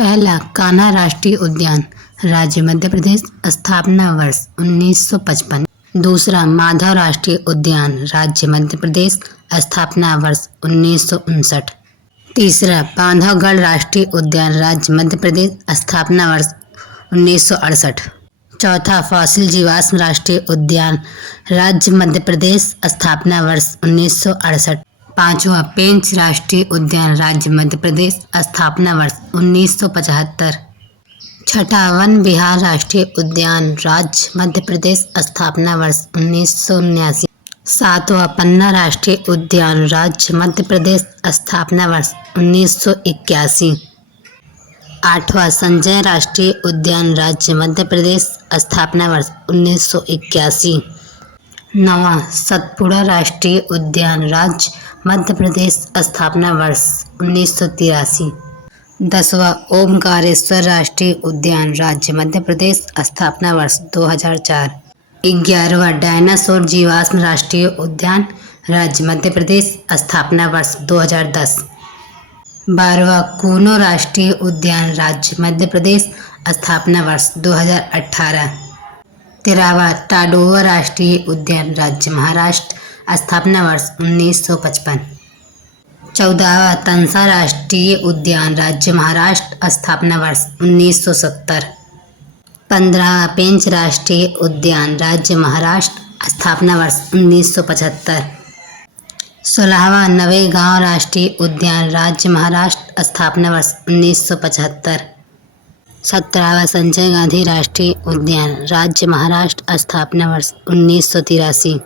पहला कान्हा राष्ट्रीय उद्यान, राज्य मध्य प्रदेश, स्थापना वर्ष 1955। दूसरा माधव राष्ट्रीय उद्यान, राज्य मध्य प्रदेश, स्थापना वर्ष 1959। तीसरा बांधवगढ़ राष्ट्रीय उद्यान, राज्य मध्य प्रदेश, स्थापना वर्ष 1968। चौथा फॉसिल जीवाश्म राष्ट्रीय उद्यान, राज्य मध्य प्रदेश, स्थापना वर्ष 1968। पांचवा पेंच राष्ट्रीय उद्यान, राज्य मध्य प्रदेश, स्थापना वर्ष 1975। छठा वन विहार राष्ट्रीय उद्यान, राज्य मध्य प्रदेश, स्थापना वर्ष 1979। सातवां पन्ना राष्ट्रीय उद्यान, राज्य मध्य प्रदेश, स्थापना वर्ष 1981। आठवां संजय राष्ट्रीय उद्यान, राज्य मध्य प्रदेश, स्थापना वर्ष 1981। नौवां सतपुड़ा राष्ट्रीय उद्यान, राज्य मध्य प्रदेश, स्थापना वर्ष 1983। 10वां ओमकारेश्वर राष्ट्रीय उद्यान, राज्य मध्य प्रदेश, स्थापना वर्ष 2004। 11वां डायनासोर जीवाश्म राष्ट्रीय उद्यान, राज्य मध्य प्रदेश, स्थापना वर्ष 2010। 12वां कूनो राष्ट्रीय उद्यान, राज्य मध्य प्रदेश, स्थापना वर्ष 2018। 13वां टाडोवा राष्ट्रीय उद्यान, राज्य महाराष्ट्र, स्थापना वर्ष 1955। 14वां तंसा राष्ट्रीय उद्यान, राज्य महाराष्ट्र, स्थापना वर्ष 1970। 15वां पेंच राष्ट्रीय उद्यान, राज्य महाराष्ट्र, स्थापना वर्ष 1975। 16वां नवेगांव राष्ट्रीय उद्यान, राज्य महाराष्ट्र, स्थापना वर्ष 1975। 17वां संजय गांधी राष्ट्रीय उद्यान, राज्य महाराष्ट्र, स्थापना वर्ष 1983।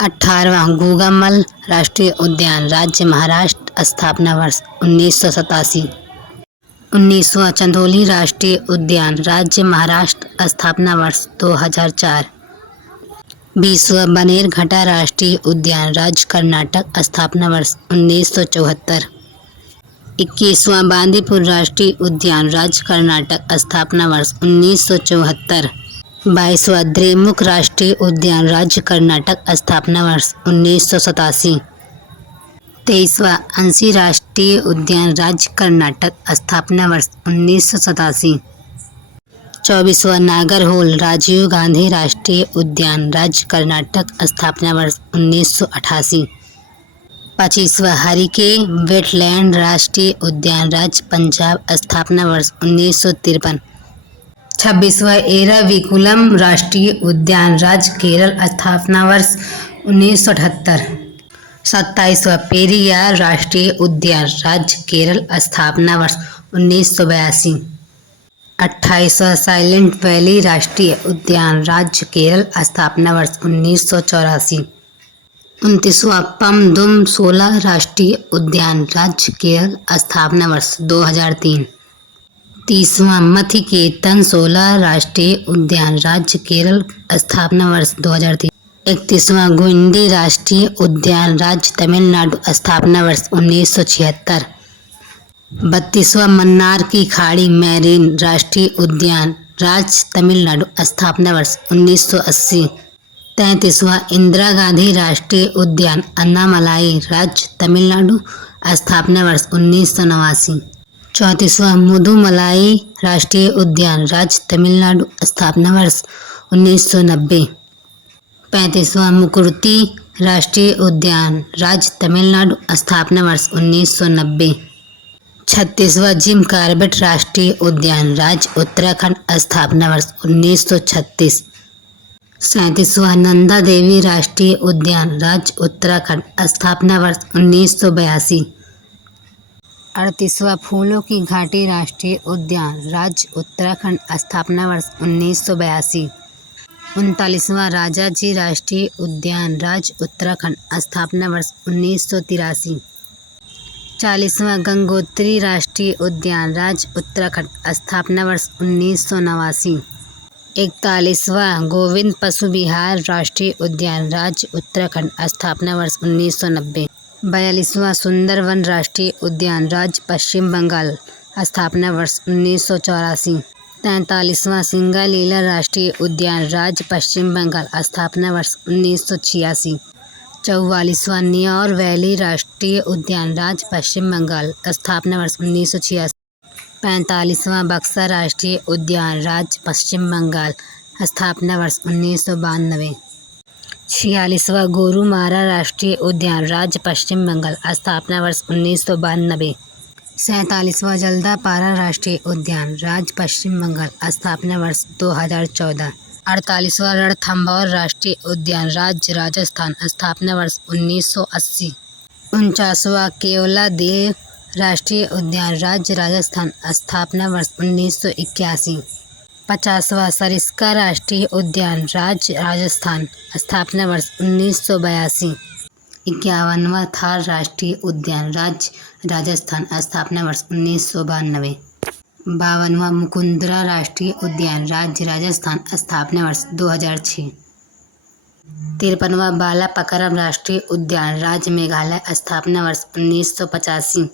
18वां गूगामल राष्ट्रीय उद्यान, राज्य महाराष्ट्र, स्थापना वर्ष 1987। 19वां चंदौली राष्ट्रीय उद्यान, राज्य महाराष्ट्र, स्थापना वर्ष 2004। 20वां बनेरघट्टा राष्ट्रीय उद्यान, राज्य कर्नाटक, स्थापना वर्ष 1974। 21वां बांदीपुर राष्ट्रीय उद्यान, राज्य कर्नाटक, स्थापना वर्ष 1974। 22वां द्रेमुख राष्ट्रीय उद्यान, राज्य कर्नाटक, स्थापना वर्ष 1987। 23वां अंशी राष्ट्रीय उद्यान, राज्य कर्नाटक, स्थापना वर्ष 1987। 24वां नागरहोल राजीव गांधी राष्ट्रीय उद्यान, राज्य कर्नाटक, स्थापना वर्ष 1988। 25वां हरिके वेटलैंड राष्ट्रीय उद्यान, राज्य पंजाब, स्थापना वर्ष 1953। 26वां एराविकुलम राष्ट्रीय उद्यान, राज्य केरल, स्थापना वर्ष 1978। 27वां पेरियार राष्ट्रीय उद्यान, राज्य केरल, स्थापना वर्ष 1982। 28वां साइलेंट वैली राष्ट्रीय उद्यान, राज्य केरल, स्थापना वर्ष 1984। 29वां पमदुम 16 राष्ट्रीय उद्यान, राज्य केरल, स्थापना वर्ष 2003। 30वां मथिकेतन 16 राष्ट्रीय उद्यान, राज्य केरल, स्थापना वर्ष 2003। 31वां गुंडी राष्ट्रीय उद्यान, राज्य तमिलनाडु, स्थापना वर्ष 1976। 32वां मन्नार की खाड़ी मैरीन राष्ट्रीय उद्यान, राज्य तमिलनाडु, स्थापना वर्ष 1980। 33वां इंदिरा गांधी राष्ट्रीय उद्यान, अन्नामलाई, राज्य तमिलनाडु, स्थापना वर्ष 1989। 34वां मुदुमलाई राष्ट्रीय उद्यान, राज्य तमिलनाडु, स्थापना वर्ष 1990। 35वां मुकुरुती राष्ट्रीय उद्यान, राज्य तमिलनाडु, स्थापना वर्ष 1990। 36वां जिम कॉर्बेट राष्ट्रीय उद्यान, राज्य उत्तराखंड, स्थापना वर्ष 1936। 37वां नंदा देवी राष्ट्रीय उद्यान, राज्य उत्तराखंड, स्थापना वर्ष 1982। 38वां फूलों की घाटी राष्ट्रीय उद्यान, राज्य उत्तराखंड, स्थापना वर्ष 1982। 39वां राजाजी राष्ट्रीय उद्यान, राज्य उत्तराखंड, स्थापना वर्ष 1983। 40वां गंगोत्री राष्ट्रीय उद्यान, राज्य उत्तराखंड, स्थापना वर्ष 1989। 41वां गोविंद पशु विहार राष्ट्रीय उद्यान, राज्य उत्तराखंड, स्थापना वर्ष 1990। 42वां सुंदरवन राष्ट्रीय उद्यान, राज्य पश्चिम बंगाल, स्थापना वर्ष 1984। 43वां सिंगालीला राष्ट्रीय उद्यान, राज्य पश्चिम बंगाल, स्थापना वर्ष 1986। 44वां न्योर वैली राष्ट्रीय उद्यान, राज्य पश्चिम बंगाल, स्थापना वर्ष 1986। 45वां बक्सर राष्ट्रीय उद्यान राज्य पश्चिम बंगाल, स्थापना वर्ष 1992। 46वां गोरुमारा राष्ट्रीय उद्यान राज्य पश्चिम बंगाल, स्थापना वर्ष 1992। 47वां जल्दापारा राष्ट्रीय उद्यान राज्य पश्चिम बंगाल, स्थापना वर्ष 2014। 48वां रणथंभौर राष्ट्रीय उद्यान राज्य राजस्थान, स्थापना वर्ष 1980। 49वां केवलादेव राष्ट्रीय उद्यान राज्य राजस्थान, स्थापना वर्ष 1981। 50वां सरिस्का राष्ट्रीय उद्यान राज्य राजस्थान, स्थापना वर्ष 1982। 51वां थार राष्ट्रीय उद्यान राज्य राजस्थान, स्थापना वर्ष 1992। 52वां मुकुंदरा राष्ट्रीय उद्यान राज्य राजस्थान, स्थापना वर्ष 2006। 53वां बालापकरम राष्ट्रीय उद्यान राज्य मेघालय, स्थापना वर्ष 1985।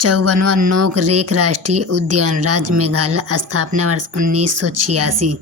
54वां नोक रेक राष्ट्रीय उद्यान राज्य मेघालय, स्थापना वर्ष 1986।